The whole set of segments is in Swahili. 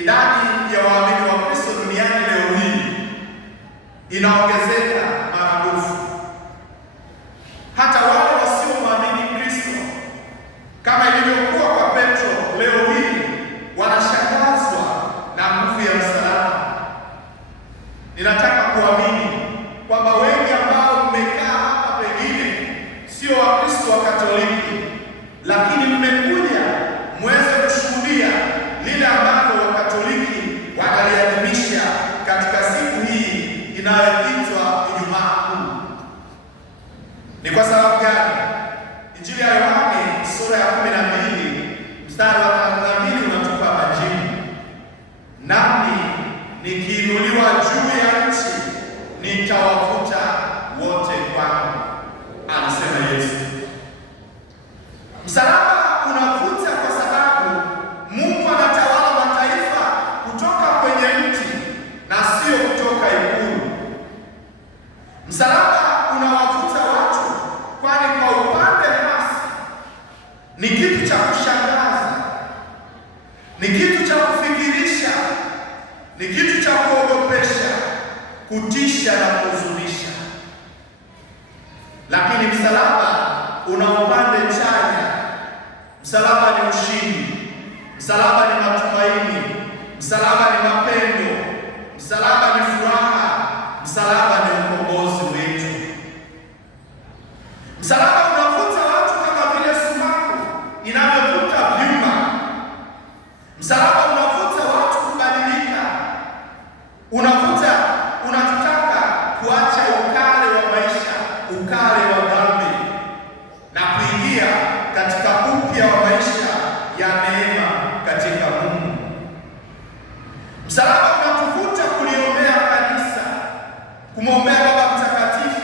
idadi ya waamini wa Kristo duniani leo hii inaongezeka maradufu. Hata wale wasiomwamini Kristo, kama ilivyokuwa kwa Petro, leo hii wanashangazwa na nguvu ya msalaba. Ninataka kuamini kwamba wengi ambao mmekaa hapa pengine sio Wakristo wa Katoliki, lakini mmekuja mweze kushuhudia lile ambalo Wakatoliki wanaliadhimisha katika siku hii inayoitwa Ijumaa Kuu. Ni kwa sababu gani? Injili ya Yohane sura ya 12 mstari wa 32 unatupa majibu. Nami nikiinuliwa juu ya nchi nitawavuta wote kwangu, anasema Yesu. Msalaba unavuta kwa sababu Mungu anatawala mataifa kutoka kwenye mti na sio kutoka ikulu. Msalaba unawavuta watu kwani kwa upande hasi ni kitu cha kushangaza, ni kitu cha kufikirisha, ni kitu cha kuogopesha, kutisha na kuhuzunisha. Lakini msalaba una upande chanya. Msalaba ni ushindi, msalaba ni matumaini, msalaba ni mapendo, msalaba ni furaha, msalaba ni ukombozi wetu. Msalaba unavuta watu kama vile sumaku inavyovuta vyuma. Msalaba unavuta watu kubadilika, unatutaka kuacha ukale wa maisha, ukale wa dhambi na kuingia katika upya wa maisha ya neema katika Mungu. Msalaba unatuvuta kuliombea kanisa, kumwombea Baba Mtakatifu,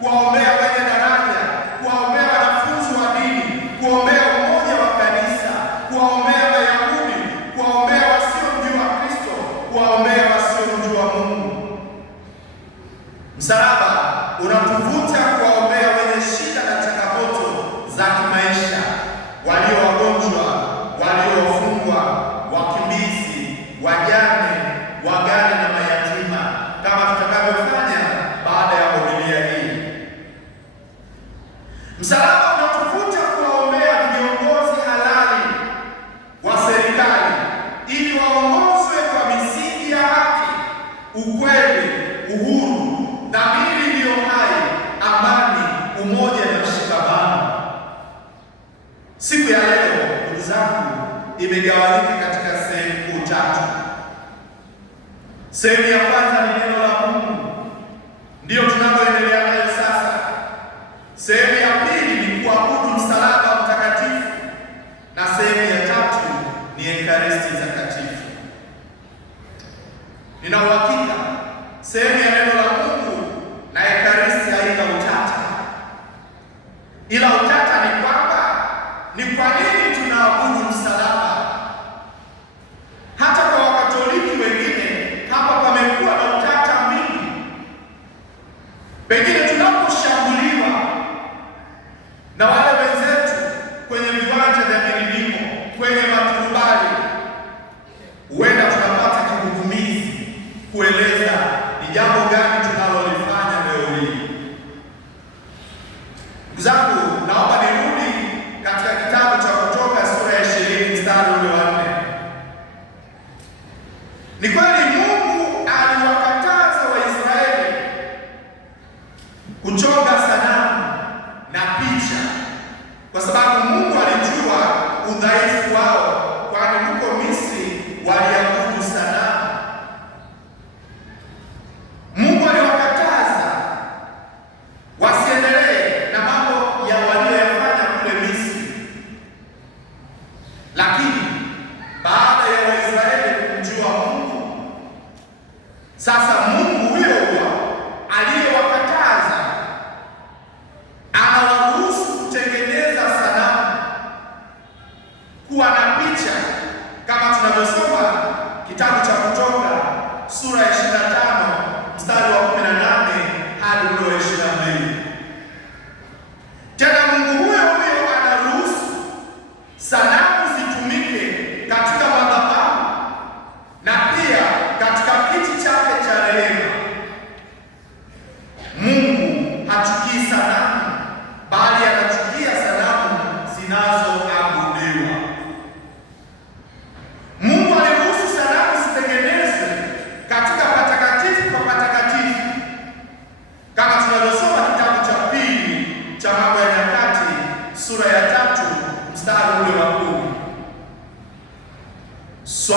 kuwaombea wenye daraja, kuwaombea wanafunzi wa dini, kuombea umoja wa kanisa, kuwaombea Wayahudi, kuwaombea wasiomjua Kristo, kuwaombea wasiomjua Mungu. Msalaba unatuvuta kuwaombea wenye shida na changamoto za kimaisha, walio wagonjwa, waliofungwa, wakimbizi, wajane, wagane na mayatima, kama tutakavyofanya baada ya homilia hii. Msalaba unatuvuta kuwaombea viongozi halali wa serikali ili waongozwe kwa misingi ya haki, ukweli, uhuru, dhamiri iliyo hai, amani, umoja na mshikamano. Siku ya leo, ndugu zangu, imegawanyika katika sehemu kuu tatu. Sehemu ya kwanza ni neno la Mungu, ndiyo tunaloendelea nayo sasa. Sehemu ya pili ni kuabudu msalaba mtakatifu, na sehemu ya tatu ni ekaristi takatifu. Nina uhakika sehemu ya neno la Mungu na ekaristi haina utata, ila utata ni kwamba ni kwa nini tunaabudu msalaba. Hata kwa Wakatoliki wengine hapa pamekuwa na utata mwingi. Pengine tunaposhambuliwa na wale wenzetu kwenye viwanja vya milimo, kwenye maturubali, huenda tunapata kigugumizi kueleza ni jambo gani tunalolifanya leo hii. Ndugu zangu, naomba nirudi katika kitabu cha Kutoka sura ya 20 mstari ule wa 4. Ni kweli Mungu aliwakataza Waisraeli kuchonga sanamu na picha, kwa sababu Mungu alijua udhaifu wao, kwani huko Misri waliabudu sanamu. Mungu aliwakataza wasiendelee na mambo ya walioyafanya kule Misri, lakini baada ya Waisraeli kumjua Mungu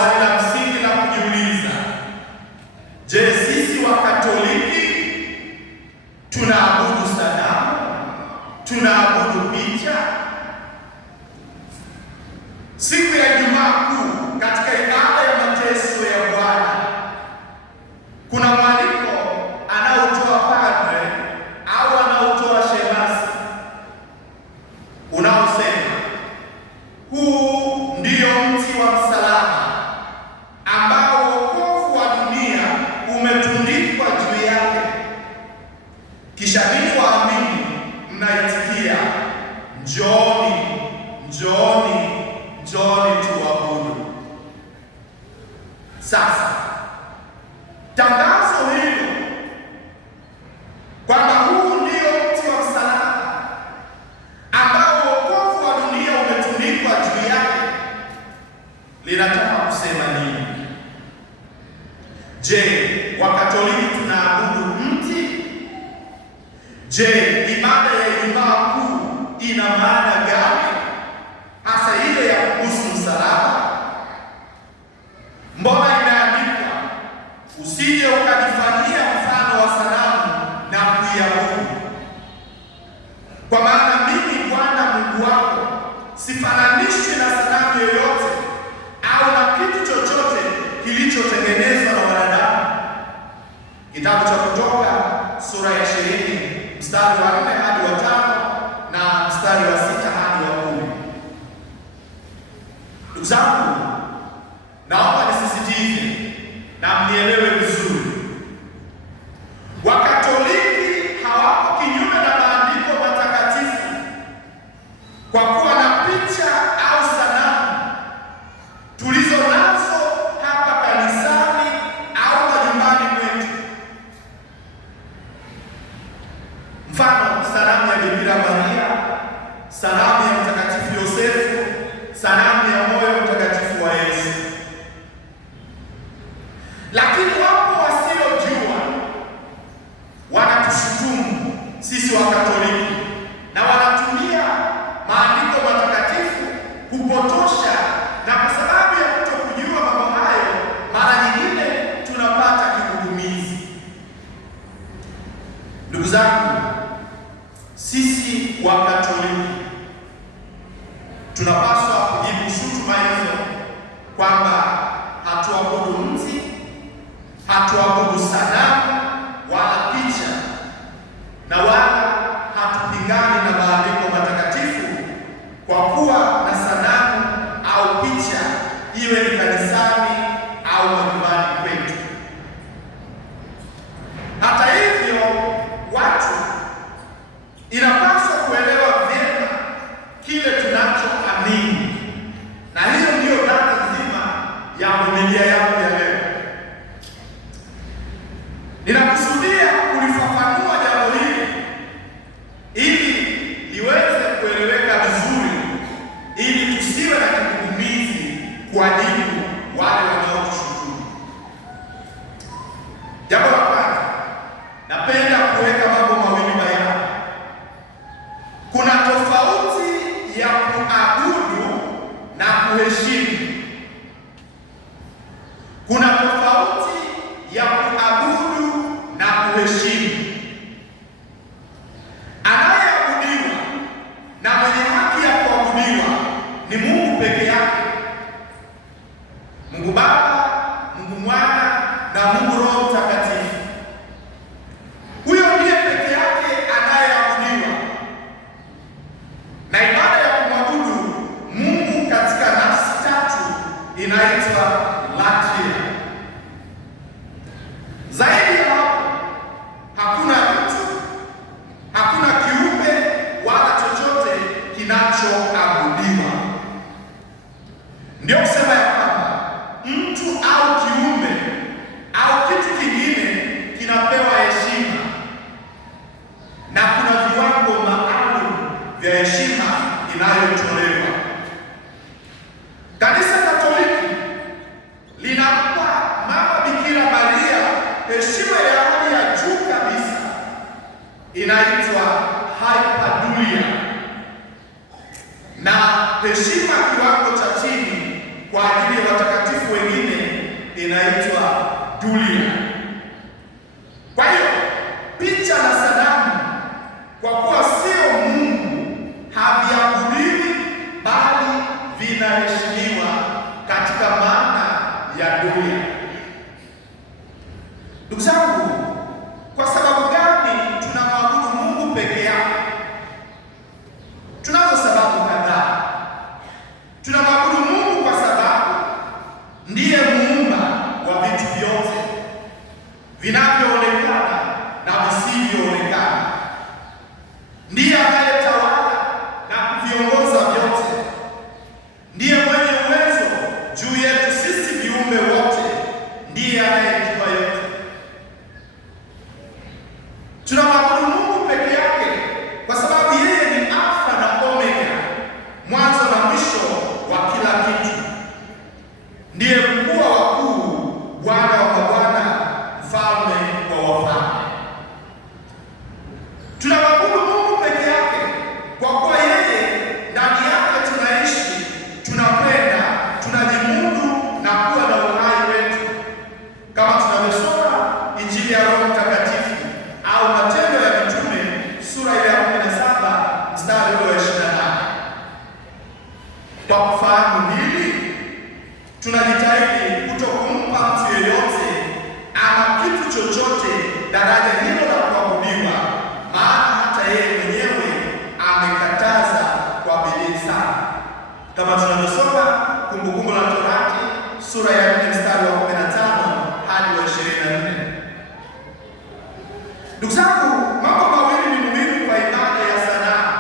swali la msingi la kujiuliza, je, sisi Wakatoliki tunaabudu sanamu? Tunaabudu picha? Siku ya Ijumaa Kuu katika ibada ya mateso ya Bwana kuna mwaliko anaotoa padre au anaotoa shemasi unaosema, huu ndio mti wa msalaba ambao wokovu wa dunia umetundikwa juu yake. Kisha ninyi waamini mnaitikia, njooni, njooni, njooni tuabudu. Sasa tangazo hilo kwamba huu ndio mti wa msalaba ambao wokovu wa dunia umetundikwa juu yake linataka kusema nini? Je, Wakatoliki tunaabudu mti? Je, ibada ya Ijumaa Kuu ina maana gani, hasa ile ya kuhusu msalaba? Mbona imeandikwa usije ukajifanyia mfano wa sanamu na kuiabudu? Kwa maana mimi Bwana Mungu wako sifananishwi na sanamu yoyote au na kitu chochote kilichotengenezwa na wanadamu. Kitabu cha Kutoka sura ya 20 mstari wa 4 hadi wa 5 na mstari wa 6 hadi wa 10. Ndugu zangu, naomba nisisitize na mnielewe vizuri. Wakatoliki hawako kinyume na maandiko matakatifu kwa kuwa na picha au sanamu tulizo nazo hapa kanisani au majumbani kwetu. Mfano, sanamu ya Bikira Maria, sanamu ya Mtakatifu Yosefu, sanamu ya moyo mtakatifu wa Yesu. Lakini wapo wasiojua wanatushutumu sisi Wakatoliki na wanatumia maandiko matakatifu kupotosha, na kwa sababu ya kutokujua mambo hayo, mara nyingine tunapata kigugumizi. Ndugu zangu, sisi Wakatoliki tunapaswa kujibu shutuma hizo kwamba hatuabudu mti, hatuabudu sanamu wala picha, na wala hatupingani na maandiko matakatifu kwa kuwa na sanamu au picha, iwe ni kanisani au majumbani kwetu. Hata hivyo, watu inapaswa kuelewa vyema kile tunachoamini, na hiyo ndiyo dhana nzima ya homilia yangu ya leo. Ninakusudia kulifafanua jambo hili ili liweze kueleweka vizuri, ili tusiwe na kigugumizi kuwajibu wale wanaotushutumu. Jambo la kwanza, napenda kuweka mambo mawili bayana. Kuna tofauti ya kuabudu na kuheshimu. Kuna tofauti ya kuabudu na kuheshimu. Anayeabudiwa na mwenye haki ya kuabudiwa ni Mungu peke yake, Mungu Baba, Mungu Mwana na Mungu Roho Mtakatifu. Huyo ndiye peke yake anayeabudiwa, na ibada ya kumwabudu Mungu katika nafsi tatu inaitwa latria. Zaidi ya hapo, hakuna mtu, hakuna kiumbe wala chochote kinachoabudiwa. Ndio kusema ya kwamba mtu au kiumbe au kitu kulia. Kwa hiyo picha na sanamu, kwa kuwa sio Mungu, haviabudiwi bali vinaheshimiwa katika maana ya dunia. Ndugu zangu, kwa sababu gani tunamwabudu Mungu peke yake? Tunazo sababu kadhaa. Tunamwabudu Mungu kwa sababu ndiye muumba wa vitu vyote vinavyoonekana na visivyoonekana. Ndiye anayetawala na kuviongoza vyote. Ndiye mwenye uwezo juu yetu sisi viumbe wote. Ndiye anayejua yote. Tunamwabudu Mungu peke yake kwa sababu yeye ni Alfa na Omega, mwanzo na mwisho wa kila kitu. Ndiye mkuu wa wakuu, Bwana wa mabwana, mfalme wa wafalme. Tunamwabudu Mungu peke yake kwa kuwa yeye ndani yake tunaishi, tunapenda, tunajimudu na kuwa na uhai wetu, kama tunavyosoma Injili ya Roho Mtakatifu au Matendo ya Mitume sura ya 17 mstari wa 28. Kwa kufahamu hili, tunajitahidi kutokumpa mtu yeyote ama kitu chochote daraja hilo la kuabudiwa, maana hata yeye mwenyewe amekataza kwa bidii sana, kama tunavyosoma Kumbukumbu la Torati sura ya 4 mstari wa 15 hadi wa 24. Ndugu zangu, mambo mawili ni muhimu kwa ibada ya sanaa.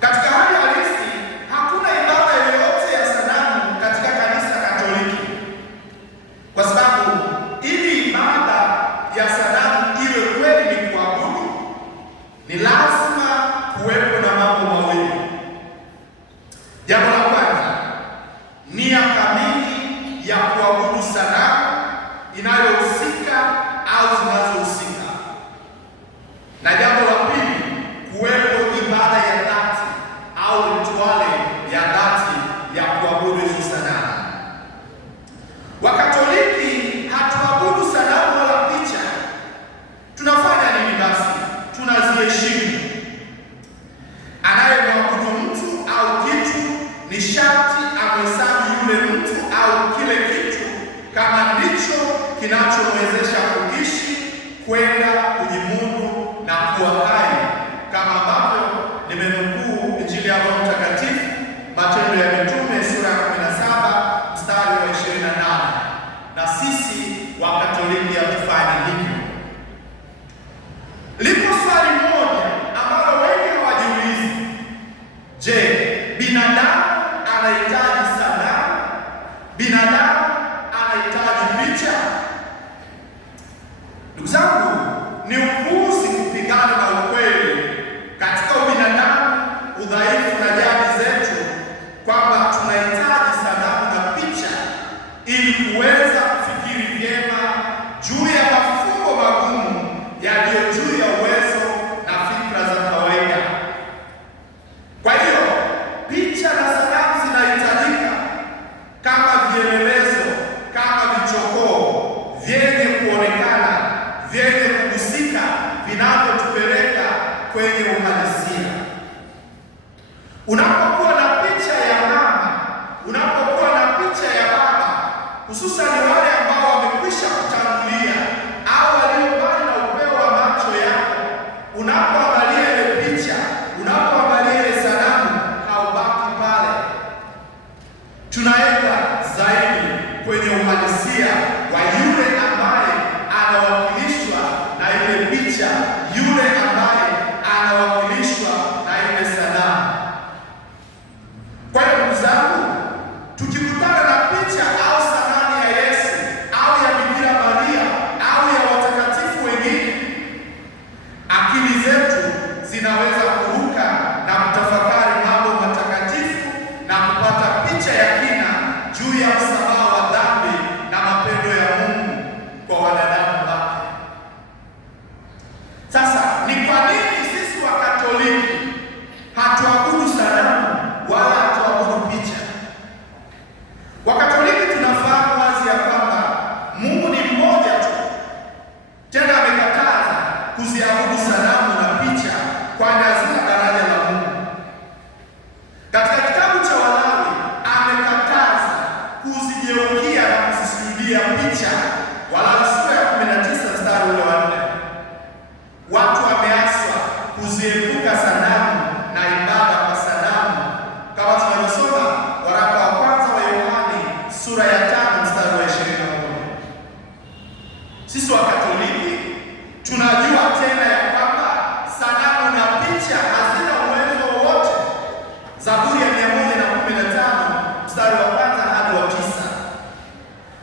Katika hali halisi, hakuna ibada yoyote ya sanamu katika kanisa Katoliki, kwa sababu ili ibada ya sanamu iwe kweli ni kuabudu, ni lazima kuwepo na mambo mawili. Jambo la kwanza, nia kamili ya kuabudu sanamu inayohusika au zinazohusika, na jambo la pili, kuwepo ibada ya dhati au rituale ya dhati ya kuabudu hizo sanamu. Wakatoliki hatuabudu sanamu wala picha. Tunafanya nini basi? Tunaziheshimu. Anayemwabudu mtu au kitu ni sharti amhesabu yule mtu au kile kitu kama ndicho kinachomwezesha kuishi, kwenda, kujimudu na kuwa hai, kama ambavyo nimenukuu Injili ya Roho Mtakatifu, Matendo ya Mitume sura ya 17 mstari wa 28. Na sisi Wakatoliki hatufanyi hivyo. Lipo swali moja ambalo wengi hawajiulizi. Je, binadamu anahitaji sanamu? Binadamu anahitaji picha? Ndugu zangu, ni upuuzi kupingana na ukweli katika ubinadamu, udhaifu na jadi zetu kwamba tunahitaji sanamu na picha ili kuweza kufikiri vyema juu ya mafumbo magumu yaliyo juu ya uwezo na fikra za kawaida. Kwa hiyo picha na sanamu zinahitajika kama vielelezo, kama vichokoo vyenye kuonekana, vyenye kugusika, vinavyotupeleka kwenye uhalisia. Unapokuwa na picha ya mama, unapokuwa na picha ya baba, hususan wale ambao wamekwisha kutangulia au walio mbali na upeo wa macho yako, unapoangalia ile picha, unapoangalia ile sanamu, haubaki pale. Tunaenda zaidi kwenye uhalisia wa yule ambaye anawakilishwa na ile picha, yule ambaye anawakilishwa na ile sanamu. Kwa hiyo ndugu zangu, tukikutana na picha au sanamu ya Yesu au ya Bikira Maria au ya watakatifu wengine, akili zetu zinaweza kuruka na kutafakari mambo matakatifu na kupata picha ya kina juu ya msamaha wa dhambi na mapendo ya Mungu kuzigeukia na kuzisujudia picha. Walawi sura ya 19 mstari ule wa 4. Watu wameaswa kuziepuka sanamu na ibada kwa sanamu, kama tunavyosoma waraka wa kwanza wa Yohani sura ya 5 mstari wa 21. Sisi wa Katoliki tunajua tena ya kwamba sanamu na picha hazina uwezo wowote. Zaburi ya 115 mstari wa kwanza hadi wa 9.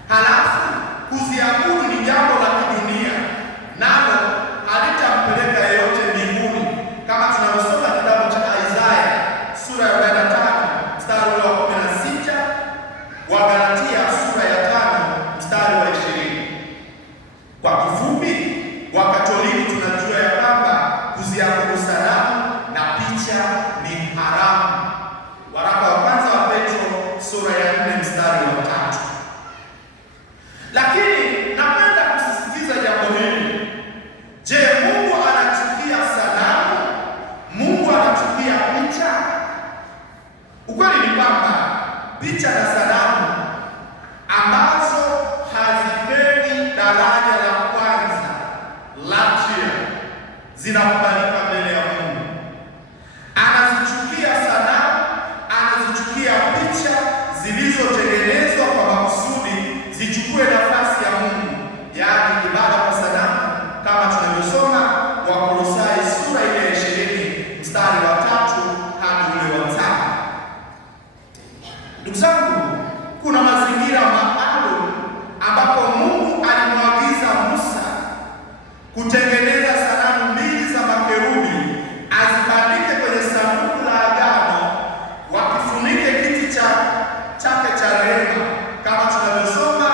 Halafu kuziabudu ni jambo la kidunia, nalo halitampeleka yeyote mbinguni, kama tunavyosoma kitabu cha Isaya sura ya 45 mstari wa 16, wa Galatia sura ya 5 mstari wa 20. Kwa kifupi, Wakatoliki tunajua ya kwamba kuziabudu sanamu na picha ni haramu. Waraka wa kwanza wa Petro sura ya 4 mstari wa 3. Lakini napenda kusisitiza jambo hili. Je, Mungu anachukia sanamu? Mungu anachukia picha? Ukweli ni kwamba picha na sanamu ambazo hazipewi daraja la kwanza latria zinakubalika mbele ya Mungu. Anazichukia sanamu, anazichukia picha zilizotengenezwa kwa makusudi zichukue nafasi ya Mungu, yaani ibada kwa sanamu, kama tunavyosoma Wakolosai sura ile ya 20 mstari wa 3 hadi ule wa 5. Ndugu zangu, kuna mazingira maalum ambapo Mungu alimwagiza Musa kutengeneza sanamu mbili za makerubi, azibandike kwenye sanduku la agano, wakifunike kiti chake cha rehema, kama tunavyosoma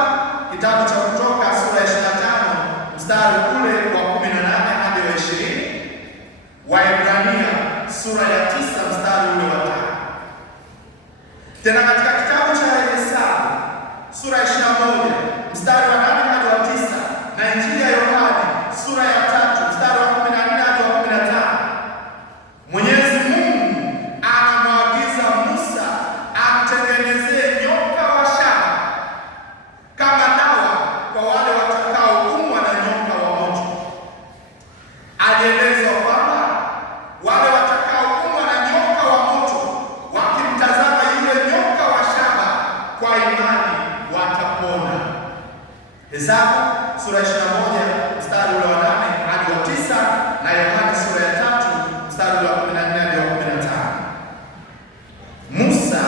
kitabu cha Kutoka sura ya 25 mstari ule wa 18 hadi wa 20, Waebrania sura ya 9 mstari ule wa 5. Tena katika kitabu cha Hesabu sura ya 21 mstari wa 8 hadi wa 9, na Injili ya Yohana sura ya 3 mstari wa 14 hadi wa 15, Mwenyezi Mungu anamwagiza Musa amtengenezee nyoka wa shaba kama dawa kwa wale watakaoumwa na nyoka wa moto. Alielezwa kwamba wale watakaoumwa na nyoka wa moto wakimtazama yule nyoka wa shaba kwa imani watapona. Hesabu sura ya 21 mstari ule wa 8 hadi wa 9, na Yohana sura ya 3 mstari ule wa 14 hadi wa 15. Musa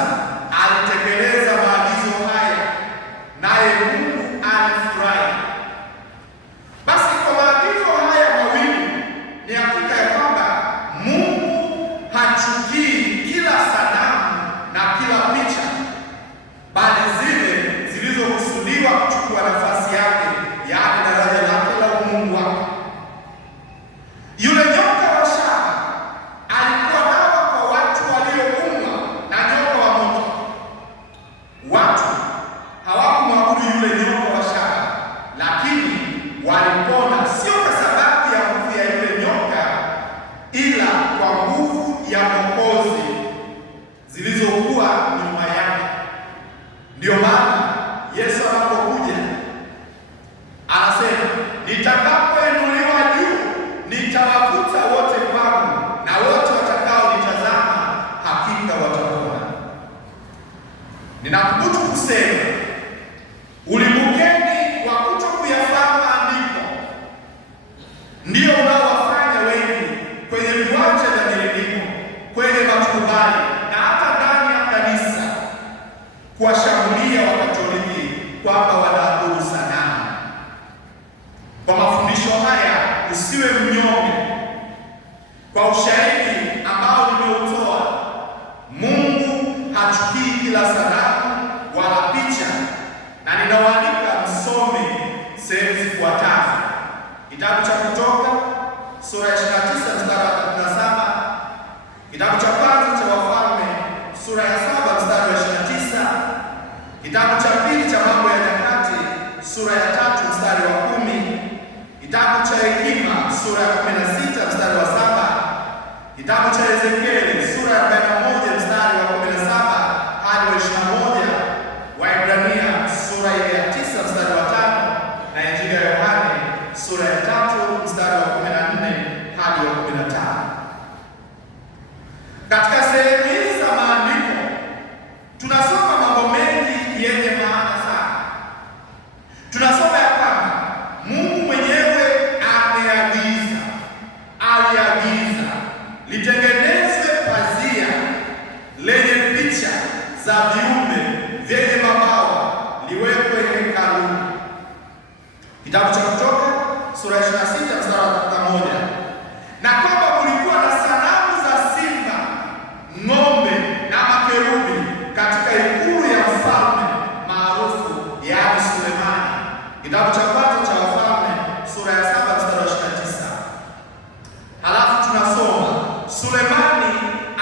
alitekeleza maagizo haya, naye Mungu alifurahi. Basi kwa maagizo haya mawili ni hakika ya kwamba Mungu hachukii kila sanamu na kila picha, bali zile zilizokusudiwa kuchukua nafasi yake, yaani daraja lake la umungu wake. Yule nyoka wa shaba alikuwa dawa kwa watu walioumwa na nyoka wa moto. Watu hawakumwabudu yule nyoka wa shaba, lakini walipona, sio kwa sababu ya nguvu ya yule nyoka, ila kwa nguvu ya Mwokozi zilizokuwa nyuma yake. Ndiyo maana Yesu anapokuja anasema, nitakapoinuliwa juu nitawavuta wote kwangu, na wote watakaonitazama hakika watapona. Ninathubutu kusema ulimbukeni wa kuto kuyafahamu maandiko ndio unaowafanya wengi kwenye viwanja vya milimiko, kwenye maturubai na hata ndani ya kanisa kuwashambulia Wakatoliki kwamba wanaabudu sanamu. Kwa mafundisho haya usiwe mnyonge. Kwa ushahidi ambao nimeutoa, Mungu hachukii kila sanamu wala picha, na ninawaalika msome sehemu zifuatazo: kitabu cha Kutoka sura ya 29 mstari wa 37, kitabu cha kwanza cha Wafalme sura ya 7 mstari wa 29, kitabu cha pili cha Mambo ya Nyakati sura ya 3 mstari wa 10, kitabu cha Hekima sura ya 16 mstari wa 7, kitabu cha Ezekieli sura ya 41 mstari wa 17 hadi wa 21, Waebrania hekaluni. Kitabu cha Kutoka sura ya 26 mstari wa 1. Na kwamba kulikuwa na sanamu za simba, ng'ombe na makerubi katika ikulu ya mfalme maarufu, yaani Sulemani. Kitabu cha kwanza cha Wafalme sura ya 7 mstari wa 29. Halafu tunasoma Sulemani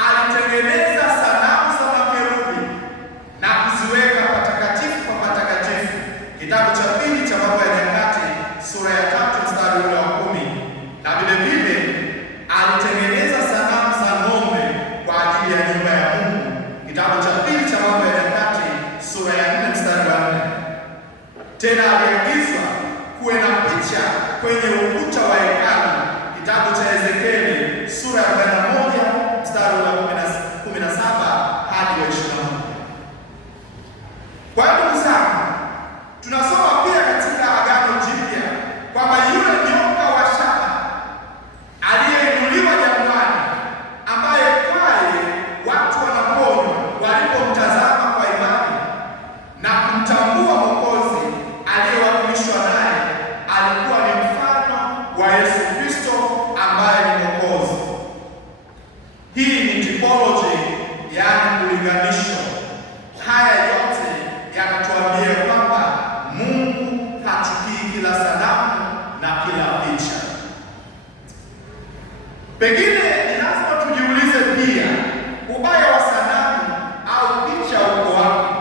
alitengeneza sanamu za makerubi na kuziweka patakatifu pa patakatifu. Kitabu cha pili cha Mambo ya Nyakati sura ya 3 mstari wa 10. Na vile vile alitengeneza sanamu za ng'ombe kwa ajili ya nyumba ya Mungu. Kitabu cha pili cha Mambo ya Nyakati sura ya 4 mstari wa 4. Tena aliagizwa kuwe na picha kwenye ukuta wa hekalu. Kitabu cha Ezekieli sura ya 41 mstari wa 17 hadi 21. Kwa ndugu zangu, tunasoma pia katika Agano Jipya kwamba yule nyoka wa shaba aliyeinuliwa jangwani, ambaye kwaye watu wanaponywa walipomtazama kwa imani na kumtambua Mwokozi aliyewakilishwa naye, alikuwa ni mfano wa Yesu Kristo ambaye ni Mwokozi. Hii ni typology, yaani kulinganisho. Haya yote yanatuambia kwamba Mungu hachukii kila sanamu na kila picha. Pengine ni lazima tujiulize pia, ubaya wa sanamu au picha uko wapi?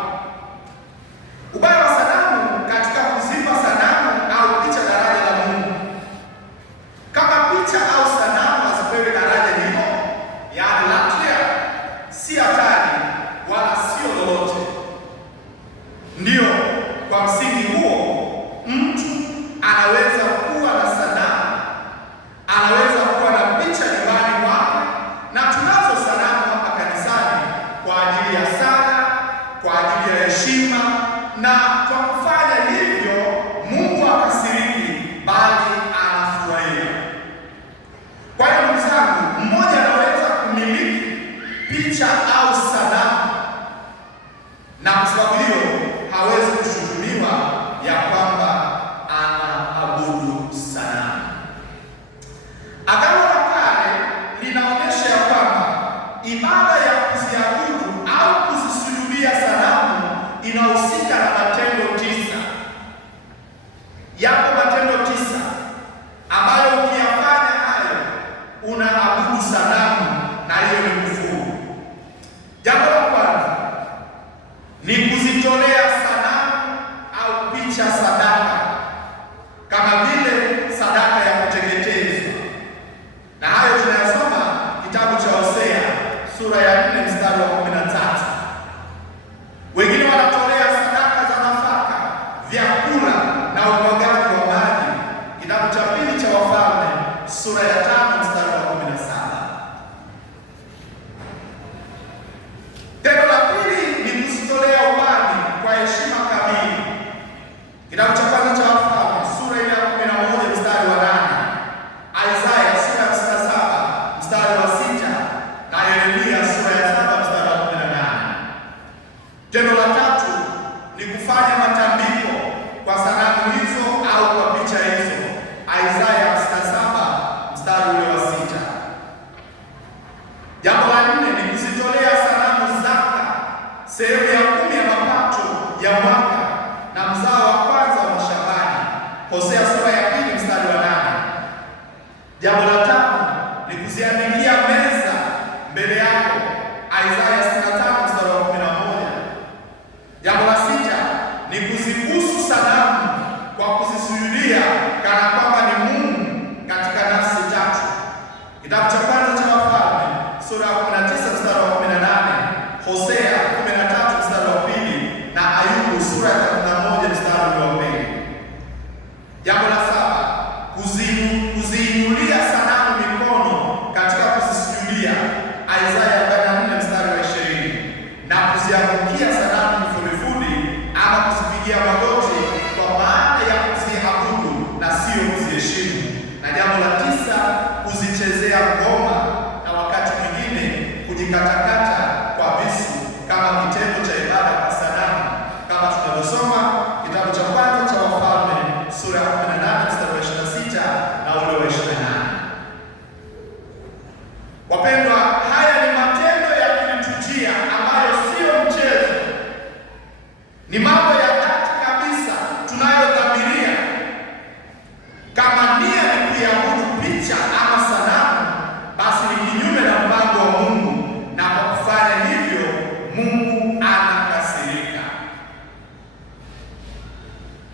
Ubaya wa sanamu katika kuzipa sanamu au picha daraja la Mungu. Kama picha au sanamu hazipewi daraja hilo, yaani latria, si hatari wala sio lolote. Ndiyo, kwa msingi huo mtu anaweza kuwa na sanamu, anaweza kuwa na picha nyumbani mwake, na tunazo sanamu hapa kanisani kwa ajili ya sala, kwa ajili ya heshima, na kwa kufanya hivyo Mungu hakasiriki, bali anafurahia. Kwa hiyo ndugu zangu, mmoja anaweza kumiliki picha au sanamu, na kwa sababu hiyo hawezi kushutumiwa ya kwamba anaabudu sanamu. Agano la Kale linaonyesha ya kwamba ibada ya kuziabudu au kuzisujudia sanamu inahusika na matendo 9. Yapo matendo 9 ambayo ukiyafanya hayo unaabudu sanamu, na hiyo ni kufuru. Jambo la kwanza ni kuzitolea sanamu au picha sadaka, kama vile sadaka ya kuteketezwa, na hayo tunayasoma kitabu cha Hosea sura ya 4 mstari wa 13. Wengine wanatolea sadaka za nafaka, vyakula na umwagaji wa maji. Kitabu cha pili cha Wafalme sura ya 5 mstari wa 17. Tendo la pili ni kuzitolea ubani kwa heshima kamili. Kitabu cha kwanza cha Wafalme sura ya 11 mstari wa 8, Isaya sura ya 67 mstari wa 6, na Yeremia sura ya 7 mstari wa 18. Tendo la tatu ni kufanya matambiko kwa sanamu hizo au kwa picha hizo, Isaya 57 mstari wa 6. Jambo la nne ni kuzitolea sanamu zaka, sehemu ya 10 ya mapato ya mwaka na mzao wa kwanza wa mashambani, Hosea sura ya 2 mstari wa 8. Jambo la tano ni kuziandikia meza mbele yako, Isaya 65 mstari wa 11. Jambo la sita ni kuzibusu sanamu kwa kuzisujudia kana kwamba ni Mungu katika nafsi 3. Kitabu cha kwanza cha Wafalme sura ya 19 mstari wa 18, Hosea 13 mstari wa 2, na Ayubu sura ya 31 mstari wa 2. Jambo la saba, kuziinulia sanamu mikono katika kuzisujudia, Isaya 44 mstari wa 20, na kuziangukia sanamu kifudifudi ama kuzipigia magoti kwa maana ya kuziabudu na sio kuziheshimu. Na jambo la 9, kuzichezea ngoma na wakati mwingine kujikatakata kwa visu kama kitendo cha ibada kwa sanamu, kama tunavyosoma kitabu cha kwanza cha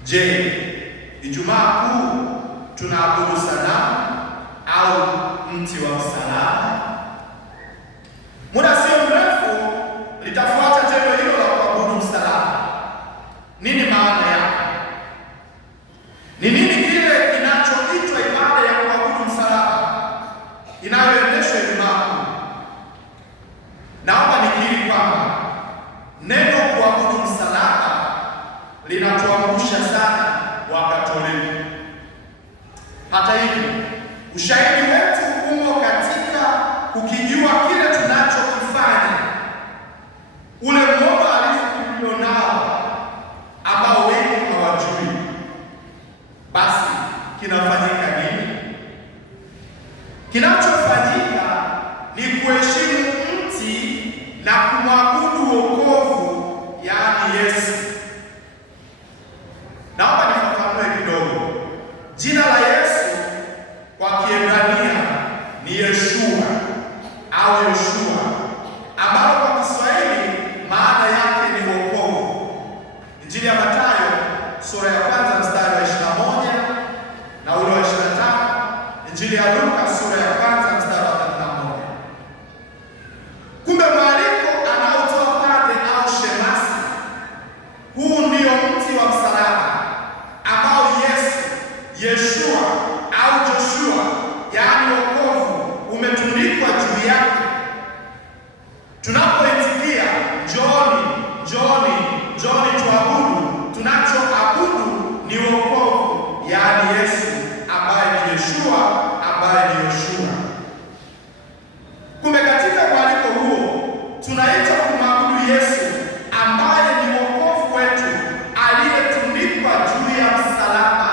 Je, Ijumaa Kuu tunaabudu sanamu au mti wa msalaba? Muda sio mrefu litafuata tendo hilo la kuabudu msalaba. Nini maana yake? Ni nini kile kinachoitwa ibada ya kuabudu msalaba inayoendeshwa Ijumaa Kuu? Naomba nikiri kwamba neno kuabudu msalaba linatuangusha sana Wakatoliki. Hata hivyo, ushahidi wetu umo katika kukijua kile tunachokifanya, ule mmoja alionao ambao wengi hawajui. Basi kinafanyika nini? Kinachofanyika ni kuheshimu mti na kumwabudu wokovu, yaani Yesu. Naomba nifafanue kidogo. Jina la Yesu kwa Kiebrania ni Yeshua au Yoshua, ambalo kwa Kiswahili maana yake ni wokovu. Injili ya Mathayo sura ya 1 mstari wa 21 na ule wa 25, Injili ya Luka sura ya 1 mstari wa 31. Kumbe mwaliko anaotoa padre au shemasi, huu ndio mti wa msalaba ambao Yesu, Yeshua au Joshua, yaani wokovu, umetundikwa juu yake. Tunapoitikia njoni, njoni, njoni tuabudu, tunachoabudu ni wokovu, yaani Yesu ambaye ni Yeshua, ambaye ni Yoshua. Kumbe katika mwaliko huo tunaitwa kumwabudu Yesu ambaye ni wokovu wetu, aliyetundikwa juu ya msalaba.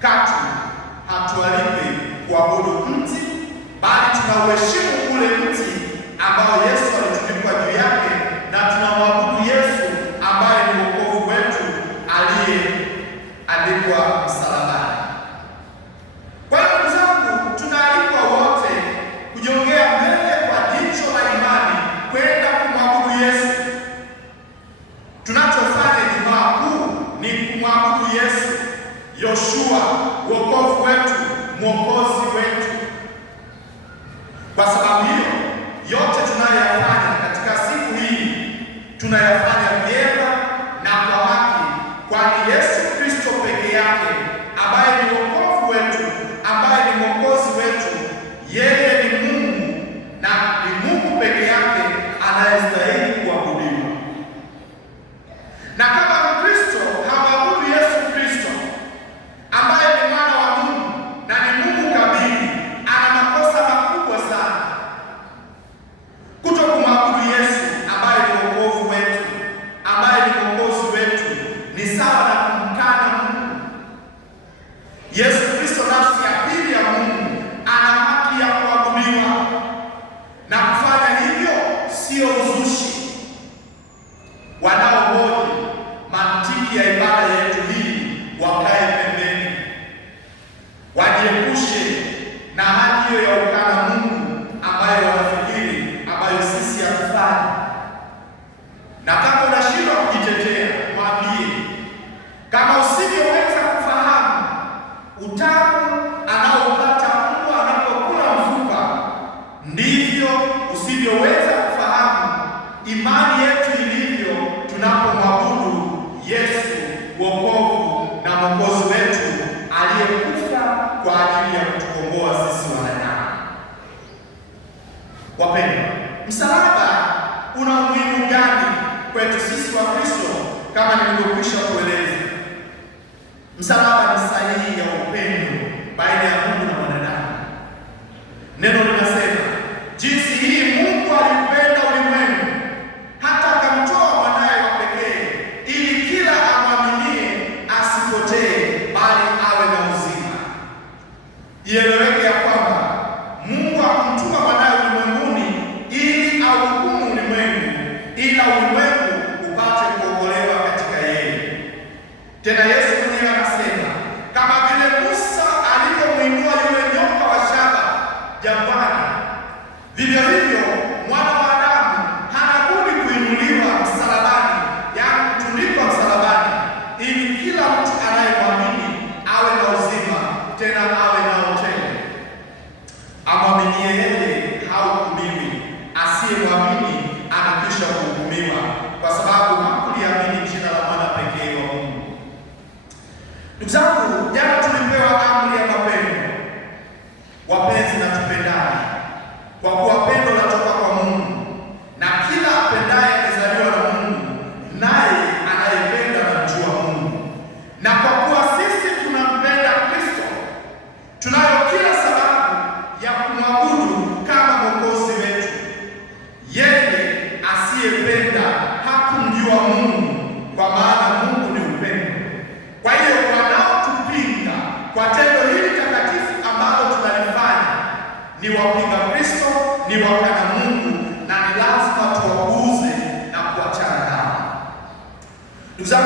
Katu hatualiki kuabudu mti, bali tunauheshimu ule mti ambao Yesu alitundikwa juu yake, na tunamwabudu Yesu ambaye ni wokovu wetu, aliyeandikwa msalabani. Kwa hiyo ndugu zangu, tunaalikwa wote kujongea mbele kwa jicho la imani kwenda kumwabudu Yesu. Tunachofanya Ijumaa Kuu ni kumwabudu Yesu, Yoshua, wokovu wetu, mwokozi wetu. Kwa sababu hiyo, yote tunayoyafanya katika siku hii tunayafanya vyema na kwa haki, kwani Yesu Kristo peke yake ambaye ni wokovu wetu, ambaye ni mwokozi wetu, yeye ni Mungu na ni Mungu peke yake anayestahili kuabudiwa. Na kama Mkristo hamwabudu Yesu Kristo ambaye ni mwana wa Mungu na ni Mungu kamili, ana makosa makubwa sana. Kutokumwabudu Yesu ambaye ni wokovu wetu, ambaye ni mwokozi wetu, ni sawa na kumkana Mungu. Yesu Kristo, nafsi ya pili ya Mungu, ana haki ya kuabudiwa, na kufanya hivyo sio uzushi. Wanaohoji mantiki ya ibada yetu hii wakae pembeni, wajiepushe na hali hiyo ya ukana Mungu ambayo wanafikiri, ambayo sisi hatufanyi. Na kama unashindwa kujitetea, mwambie. Kama usivyoweza kufahamu utamu anaopata mbwa anapokula mfupa, ndivyo usivyoweza kufahamu imani yetu ilivyo tunapomwabudu Yesu, wokovu na mwokozi wetu, aliyekufa kwa ajili ya kutukomboa sisi wanadamu. Wapendwa, msalaba una umuhimu gani kwetu sisi wa Kristo? Kama nilivyokwisha kueleza, msalaba ni sahihi ya upendo baina ya Mungu na wanadamu. Neno linasema, jinsi hii Mungu alipenda ulimwengu hata akamtoa mwanaye wa pekee, ili kila amwaminie asipotee, bali awe na uzima. Ieleweke ya kwamba Mungu hakumtuma mwanaye ulimwenguni ili auhukumu ulimwengu, ila ulimwengu upate kuokolewa katika yeye. Tena Yesu mwenyewe anasema, kama vile Musa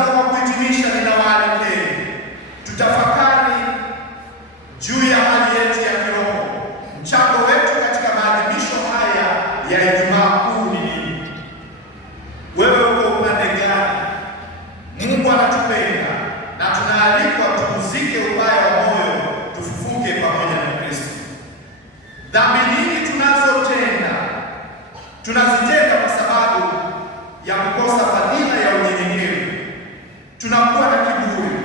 zangu, kwa kuhitimisha, ninawaalekeni tutafakari juu ya hali yetu ya kiroho. Mchango wetu katika maadhimisho haya ya Ijumaa Kuu ni nini? Wewe uko upande gani? Mungu anatupenda na tunaalikwa tupumzike ubaya wa moyo, tufufuke pamoja na Kristo. Dhambi nyingi tunazitenda kwa sababu ya kukosa fadhila ya unyenyekevu. Tunakuwa na kiburi,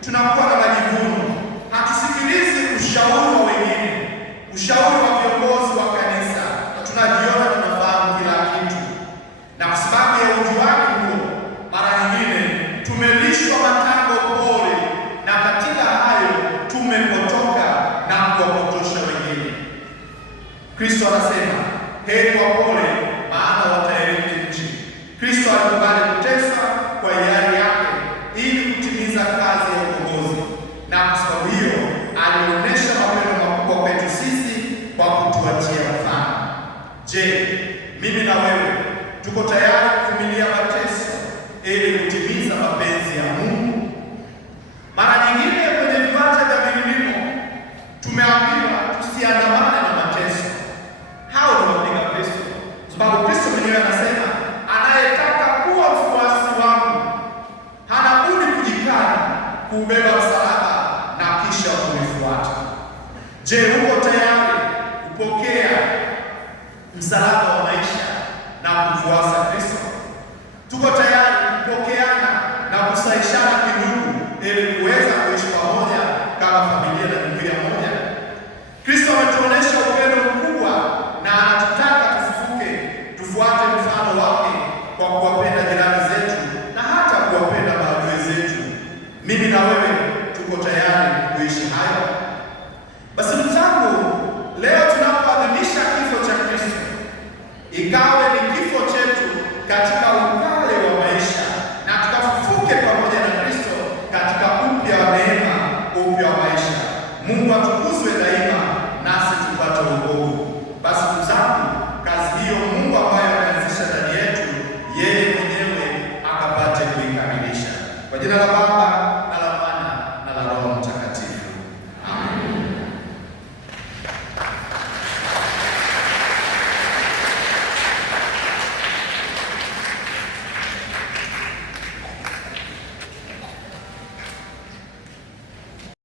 tunakuwa na majivuno, hatusikilizi ushauri wa wengine, ushauri wa viongozi wa kanisa, na tunajiona tunafahamu kila kitu. Na kwa sababu ya ujuaji huo, mara nyingine tumelishwa matango pori, na katika hayo tumepotoka na kuwapotosha wengine. Kristo anasema, heri wapole, maana watairithi nchi. Kristo alikubali kuteswa kwa hiari yake ili kutimiza kazi ya ukombozi, na kwa sababu hiyo alionyesha mapendo makubwa kwetu sisi kwa kutuachia mfano. Je, mimi na wewe tuko tayari kuvumilia mateso ili kutimiza mapenzi ya Mungu? Mara nyingine kwenye viwanja vya milimo tumeambiwa tusiandamane na mateso. Hao ni wapinga Kristo, sababu Kristo mwenyewe anasema, anayetaka kuwa mfuasi wangu hana budi kujikana, kuubeba msalaba na kisha kunifuata. Je, uko tayari kupokea msalaba wa maisha na kumfuasa Kristo? Tuko tayari kupokeana na kusaishana kindugu ili kuweza kuishi pamoja kama familia na jumuiya moja? Kristo ametuonesha upendo mkubwa na anatutaka tufufuke, tufuate mfano wake kwa kuwapenda jirani zetu na hata kuwapenda maadui zetu. Mimi na wewe tuko tayari kuishi hayo?